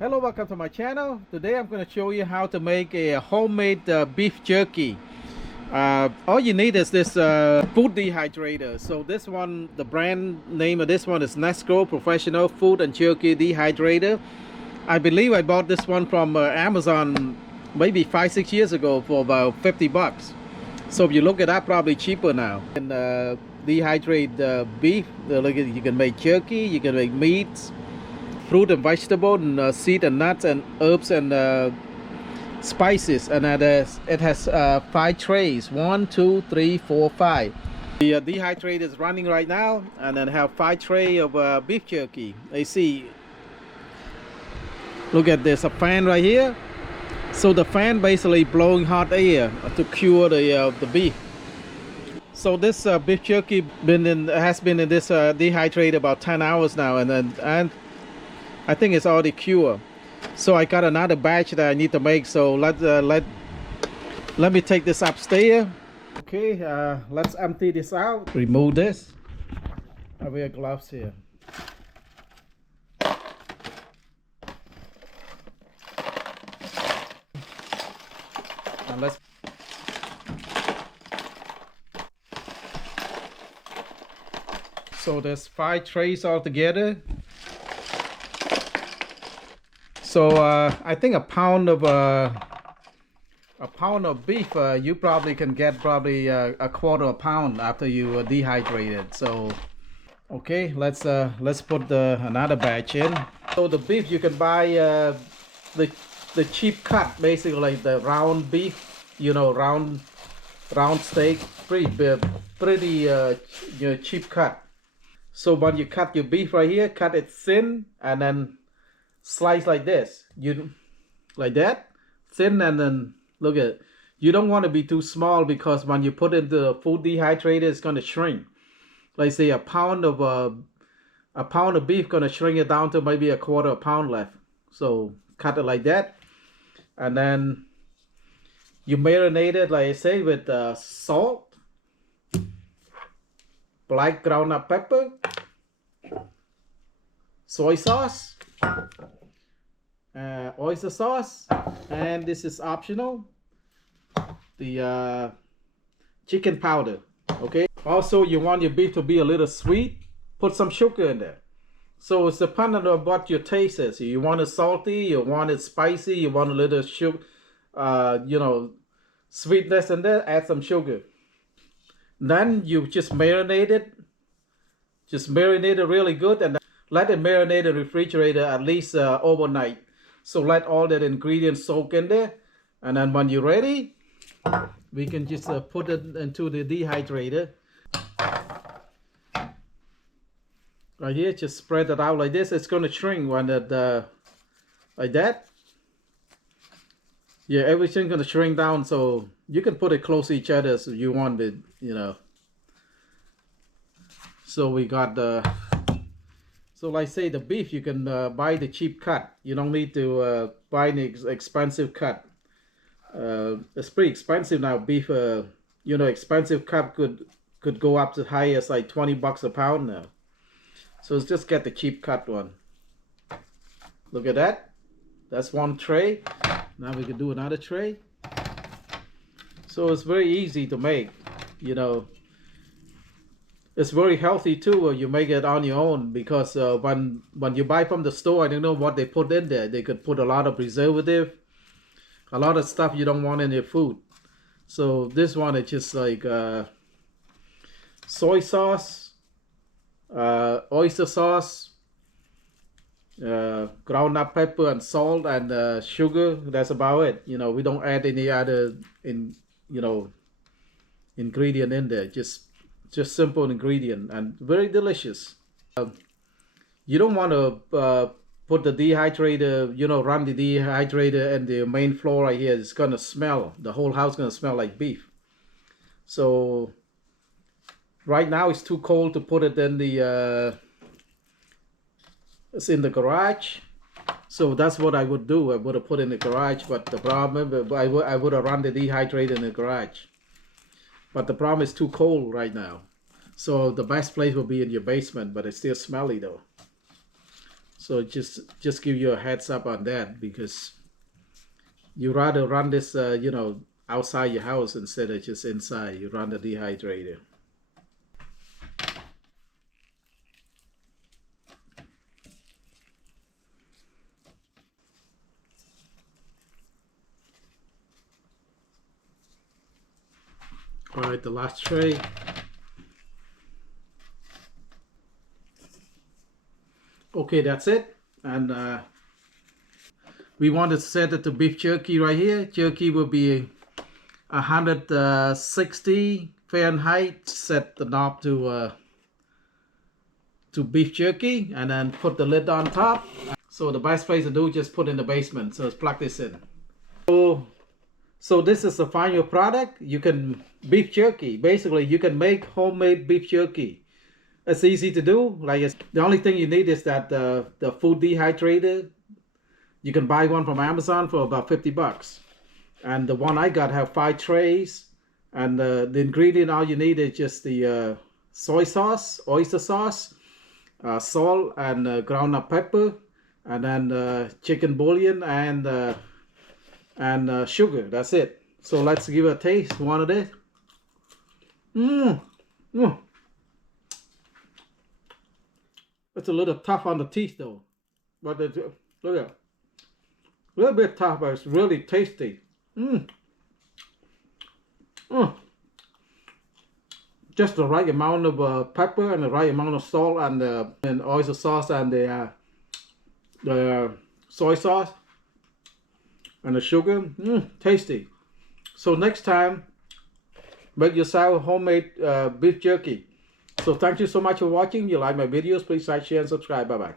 Hello, welcome to my channel. Today I'm going to show you how to make a homemade beef jerky. All you need is this food dehydrator. So this one, the brand name of this one is Nesco Professional Food and Jerky Dehydrator. I believe I bought this one from Amazon maybe 5-6 years ago for about 50 bucks. So if you look it up, probably cheaper now. You can dehydrate beef. You can make jerky, you can make meats, fruit and vegetable, and seed and nuts and herbs and spices. And it has 5 trays. 1, 2, 3, 4, 5. The dehydrator is running right now, and then have 5 tray of beef jerky. You see, look at this, a fan right here. So the fan basically blowing hot air to cure the beef. So this beef jerky has been in this dehydrator about 10 hours now, and I think it's already cured. So I got another batch that I need to make. So let me take this upstairs. Okay, let's empty this out. Remove this. I wear gloves here. And let's. So there's 5 trays all together. So I think a pound of beef you probably can get probably a quarter a pound after you dehydrate it. So okay, let's put another batch in. So the beef you can buy the cheap cut, basically like the round beef, you know, round steak, pretty cheap cut. So when you cut your beef right here, cut it thin and then slice like this, like that, thin, and then look at it. You don't want to be too small, because when you put it in the food dehydrator, it's going to shrink. Like say a pound of beef going to shrink it down to maybe a quarter a pound left. So cut it like that, and then you marinate it, like I say, with salt, black ground up pepper, soy sauce, oyster sauce, and this is optional, the chicken powder. Okay, also you want your beef to be a little sweet, put some sugar in there. So it's dependent on what your taste is. You want it salty, you want it spicy, you want a little sugar, sweetness in there, add some sugar. Then you just marinate it really good, and let it marinate in the refrigerator at least overnight. So let all that ingredients soak in there, and then when you're ready, we can just put it into the dehydrator. Right here, just spread it out like this. It's gonna shrink when it like that. Yeah, everything's gonna shrink down, so you can put it close to each other if you want it, you know. So we got the. So like say the beef, you can buy the cheap cut. You don't need to buy the expensive cut. It's pretty expensive now. Beef, expensive cut could go up to high as like 20 bucks a pound now. So let's just get the cheap cut one. Look at that. That's one tray. Now we can do another tray. So it's very easy to make, you know. It's very healthy too. You make it on your own, because when you buy from the store, I don't know what they put in there. They could put a lot of preservative, a lot of stuff you don't want in your food. So this one is just like soy sauce, oyster sauce, ground up pepper and salt and sugar. That's about it. You know, we don't add any other ingredient in there. Just simple ingredient and very delicious. You don't want to put the dehydrator, run the dehydrator and the main floor right here. It's gonna smell. The whole house gonna smell like beef. So right now it's too cold to put it in the. It's in the garage. So that's what I would do. I would have put in the garage, but the problem, I would have run the dehydrator in the garage. But the problem is too cold right now. So the best place will be in your basement, but it's still smelly though. So just give you a heads up on that, because you rather run this you know, outside your house instead of just inside. You run the dehydrator. All right, the last tray. Okay, that's it. And we want to set it to beef jerky right here. Jerky will be 160 Fahrenheit. Set the knob to beef jerky, and then put the lid on top. So the best place to do, just put in the basement. So let's plug this in. So this is the final product. You can beef jerky. Basically, you can make homemade beef jerky. It's easy to do. Like, the only thing you need is that the food dehydrator. You can buy one from Amazon for about 50 bucks. And the one I got have 5 trays. And the ingredient, all you need is just the soy sauce, oyster sauce, salt, and ground up pepper, and then chicken bouillon and sugar. That's it. So let's give it a taste. One of this. It's a little tough on the teeth though, but look at it. A little bit tough, but it's really tasty. Just the right amount of pepper and the right amount of salt and oyster sauce and the soy sauce and the sugar. Tasty. So next time, make yourself homemade beef jerky. So thank you so much for watching. If you like my videos, please like, share, and subscribe. Bye bye.